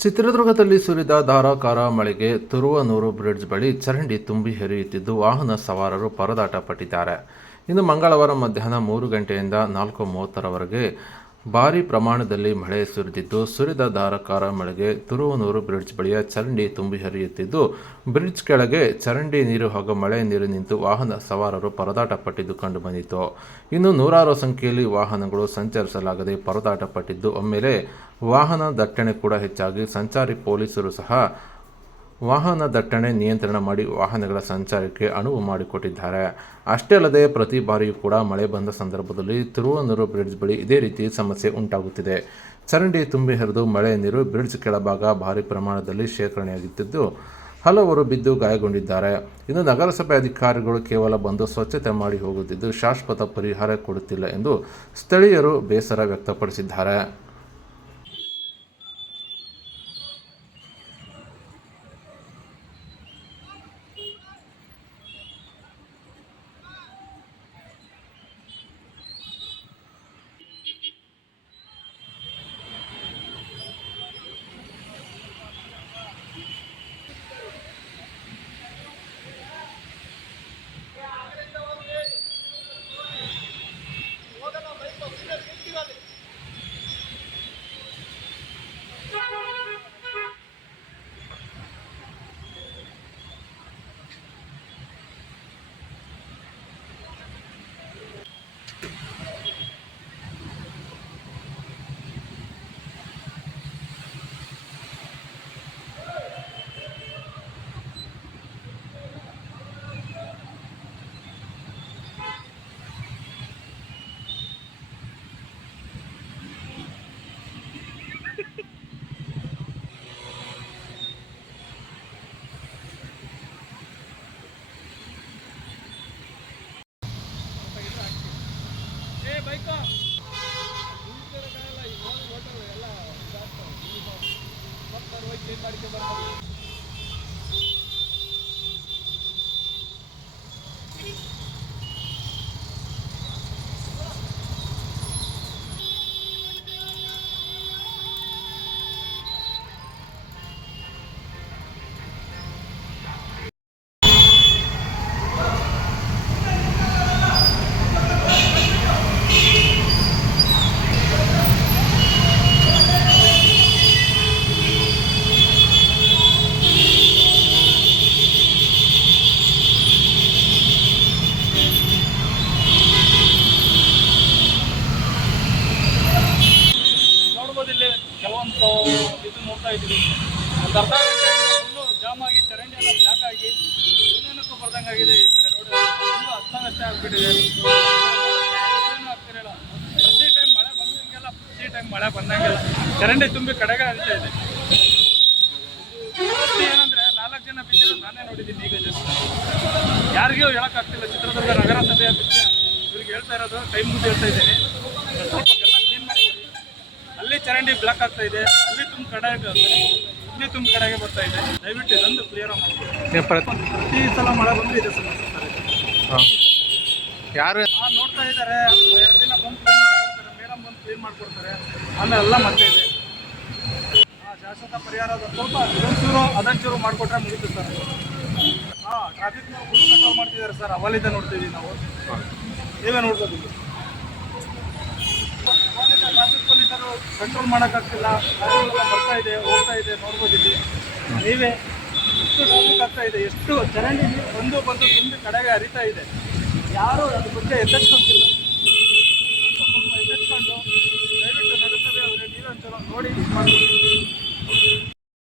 ಚಿತ್ರದುರ್ಗದಲ್ಲಿ ಸುರಿದ ಧಾರಾಕಾರ ಮಳೆಗೆ ತುರುವನೂರು ಬ್ರಿಡ್ಜ್ ಬಳಿ ಚರಂಡಿ ತುಂಬಿ ಹರಿಯುತ್ತಿದ್ದು ವಾಹನ ಸವಾರರು ಪರದಾಟ ಪಟ್ಟಿದ್ದಾರೆ. ಇನ್ನು ಮಂಗಳವಾರ ಮಧ್ಯಾಹ್ನ ಮೂರು ಗಂಟೆಯಿಂದ ನಾಲ್ಕು ಮೂವತ್ತರವರೆಗೆ ಭಾರೀ ಪ್ರಮಾಣದಲ್ಲಿ ಮಳೆ ಸುರಿದಿದ್ದು, ಸುರಿದ ಧಾರಾಕಾರ ಮಳೆಗೆ ತುರುವನೂರು ಬ್ರಿಡ್ಜ್ ಬಳಿಯ ಚರಂಡಿ ತುಂಬಿ ಹರಿಯುತ್ತಿದ್ದು, ಬ್ರಿಡ್ಜ್ ಕೆಳಗೆ ಚರಂಡಿ ನೀರು ಹಾಗೂ ಮಳೆ ನೀರು ನಿಂತು ವಾಹನ ಸವಾರರು ಪರದಾಟ ಪಟ್ಟಿದ್ದು ಕಂಡುಬಂದಿತು ಇನ್ನು ನೂರಾರು ಸಂಖ್ಯೆಯಲ್ಲಿ ವಾಹನಗಳು ಸಂಚರಿಸಲಾಗದೆ ಪರದಾಟ ಪಟ್ಟಿದ್ದು ಒಮ್ಮೆಲೆ ವಾಹನ ದಟ್ಟಣೆ ಕೂಡ ಹೆಚ್ಚಾಗಿ ಸಂಚಾರಿ ಪೊಲೀಸರು ಸಹ ವಾಹನ ದಟ್ಟಣೆ ನಿಯಂತ್ರಣ ಮಾಡಿ ವಾಹನಗಳ ಸಂಚಾರಕ್ಕೆ ಅನುವು ಮಾಡಿಕೊಟ್ಟಿದ್ದಾರೆ. ಅಷ್ಟೇ ಅಲ್ಲದೆ ಪ್ರತಿ ಬಾರಿಯೂ ಕೂಡ ಮಳೆ ಬಂದ ಸಂದರ್ಭದಲ್ಲಿ ತಿರುವನೂರು ಬ್ರಿಡ್ಜ್ ಬಳಿ ಇದೇ ರೀತಿ ಸಮಸ್ಯೆ ಉಂಟಾಗುತ್ತಿದೆ. ಚರಂಡಿ ತುಂಬಿ ಹರಿದು ಮಳೆ ನೀರು ಬ್ರಿಡ್ಜ್ ಕೆಳಭಾಗ ಭಾರಿ ಪ್ರಮಾಣದಲ್ಲಿ ಶೇಖರಣೆಯಾಗುತ್ತಿದ್ದು, ಹಲವರು ಬಿದ್ದು ಗಾಯಗೊಂಡಿದ್ದಾರೆ. ಇನ್ನು ನಗರಸಭೆ ಅಧಿಕಾರಿಗಳು ಕೇವಲ ಬಂದು ಸ್ವಚ್ಛತೆ ಮಾಡಿ ಹೋಗುತ್ತಿದ್ದು, ಶಾಶ್ವತ ಪರಿಹಾರ ಕೊಡುತ್ತಿಲ್ಲ ಎಂದು ಸ್ಥಳೀಯರು ಬೇಸರ ವ್ಯಕ್ತಪಡಿಸಿದ್ದಾರೆ. ನೋಡ್ಬೋದು ಇದು ನೋಡ್ತಾ ಇದ್ದೀವಿ. ಒಂದು ಅರ್ಧ ಜಾಮ್ ಆಗಿ ಚರಂಡಿ ಎಲ್ಲ ಬ್ಲಾಕ್ ಆಗಿ ಏನೇನಕ್ಕೂ ಬರ್ದಂಗೆ ಆಗಿದೆ ಈ ಕಡೆ ರೋಡ್ ಫುಲ್ಲು ಅಸ್ತವ್ಯಸ್ತ ಆಗಿಬಿಟ್ಟಿದೆ. ಏನೂ ಆಗ್ತಿರಲ್ಲ ಪ್ರತಿ ಟೈಮ್ ಮಳೆ ಬಂದಂಗೆಲ್ಲ, ಪ್ರತಿ ಟೈಮ್ ಮಳೆ ಬಂದಂಗೆಲ್ಲ ಚರಂಡಿ ತುಂಬಿ ಕಡೆಗೆ ಅಂತ ಇದೆ. ಏನಂದ್ರೆ, ನಾಲ್ಕು ಜನ ಬಿದ್ದಿರೋ ನಾನೇ ನೋಡಿದ್ದೀನಿ ಈಗ ಜಸ್ಟ್ ಯಾರಿಗೂ ಹೇಳಕ್ಕಾಗ್ತಿಲ್ಲ. ಚಿತ್ರದುರ್ಗ ನಗರಸಭೆಯ ಬಿಟ್ಟರೆ ಇವ್ರಿಗೆ ಹೇಳ್ತಾ ಇರೋದು ಟೈಮ್ ಮುಗಿದು ಹೇಳ್ತಾ ಇದ್ದೀನಿ ಎಲ್ಲ ಕ್ಲೀನ್ ಮಾಡಿಕೊಡಿ ಅಲ್ಲಿ ಚರಂಡಿ ಬ್ಲಾಕ್ ಆಗ್ತಾ ಇದೆ. ಅಲ್ಲಿ ತುಂಬ ಕಡೆ ಇಲ್ಲಿ ತುಂಬ ಕಡೆಗೆ ಬರ್ತಾ ಇದೆ. ದಯವಿಟ್ಟು ಇದೊಂದು ಕ್ಲಿಯರ್ ಮಾಡಿ ಪ್ರತಿ ಸಲ ಮಳೆ ಬಂದ್ರೆ ಇದೆ ಸಮಸ್ಯೆ ಯಾರು? ನೋಡ್ತಾ ಇದ್ದಾರೆ. ಎರಡು ದಿನ ಬಂದು ಮೇಡಮ್ ಬಂದು ಕ್ಲೀನ್ ಮಾಡ್ಕೊಡ್ತಾರೆ. ಆಮೇಲೆ ಎಲ್ಲ ಮತ್ತೆ ಇದೆ. ಶಾಶ್ವತ ಪರಿಹಾರ ಸ್ವಲ್ಪ ಒಂಚೂರು ಅದೊಂಚೂರು ಮಾಡಿಕೊಟ್ರೆ ಮುಗಿತು ಸರ್. ಹಾಂ ಟ್ರಾಫಿಕ್ ಫುಲ್ ಕಂಟ್ರೋಲ್ ಮಾಡ್ತಿದ್ದಾರೆ ಸರ್. ಅವಲಿಂದ ನೋಡ್ತೀವಿ ನಾವು. ನೀವೇ ನೋಡ್ಬೋದು ಕಂಟ್ರೋಲ್ ಮಾಡೋಕ್ಕಾಗ್ತಿಲ್ಲ, ಗಾಡಿಗಳೆಲ್ಲ ಬರ್ತಾ ಇದೆ, ಹೋಗ್ತಾ ಇದೆ, ನೋಡ್ಬೋದಿಲ್ಲಿ. ನೀವೇ ಎಷ್ಟು ಟ್ರಾಫಿಕ್ ಆಗ್ತಾ ಇದೆ, ಎಷ್ಟು ಚರಂಡಿ ಬಂದು ಬಂದು ತುಂಬಿ ಕಡೆಗೆ ಹರಿತಾ ಇದೆ. ಯಾರೂ ಅದ್ರ ಬಗ್ಗೆ ಎಚ್ಚೆಚ್ಕೊತಿಲ್ಲ ಎಚ್ಚೆಚ್ಕೊಂಡು ದಯವಿಟ್ಟು ನಡೆಸ್ತದೆ ಆದರೆ ಚೆನ್ನಾಗಿ ನೋಡಿ ಮಾಡ್ಬೋದು.